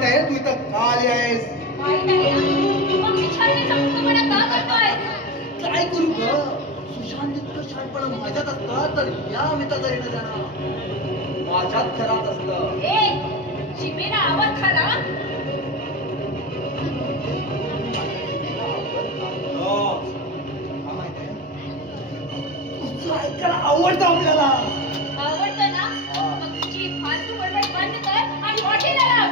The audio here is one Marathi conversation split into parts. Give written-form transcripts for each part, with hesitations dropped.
माहित आहे तू इथं का आली आहेस? माहित आहे ना, मग विचारण्याचा मुक्तपणा का करतोय? काय करू ग? सुशांत इतकं शहाणपणा माझ्यात असतं तर या मित्राचा येणं जाणं माझ्यात खरात असतं. ए, जिभेला आवाज खाला. ऐकायला आवडतं आपल्याला. आवडतं ना? मग तुझी फालतू बडबड बंद कर आणि हॉटेलला लाव.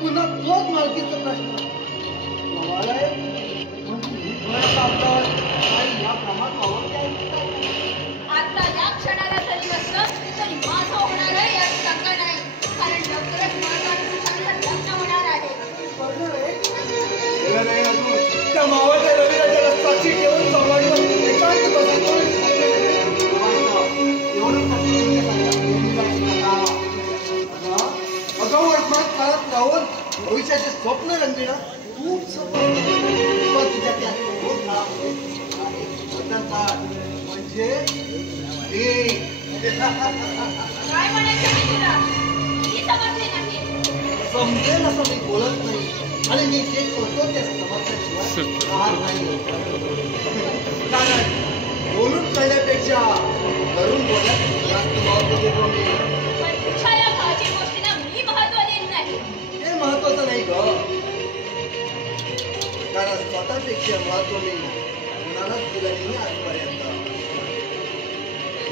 पुन्हा तोच मालकीचा प्रश्न. कमाल आहे. आणि या कामात आवडते. आता या क्षणाला जरी नसलं तरी माझं होणार आहे यात शंका नाही. कारण लवकरच माझं आणि सुशांतचं लग्न होणार आहे. गेलं नाही अजून. त्या मावळत्या रविराजाला साक्षी ठेवून चव्हाणीवर एकांत बसायचं. अगाऊ वर्तमान काळात राहून भविष्याचे स्वप्न रंगविणं खूप सोपं तुझ्या त्या म्हणजे काय म्हणायचं मी तुला? मी समजले नाही. समजेल असं मी बोलत नाही आणि मी जे करतो ते समजल्याशिवाय राहत नाही. कारण बोलून कळण्यापेक्षा करून बोलण्यात जास्त महत्व देतो मी. पण तुझ्या या भाजी गोष्टीला मी महत्व देत नाही. हे महत्वाचं नाही ग. कारण स्वतःपेक्षा महत्व मी कुणालाच दिलं नाही आजपर्यंत.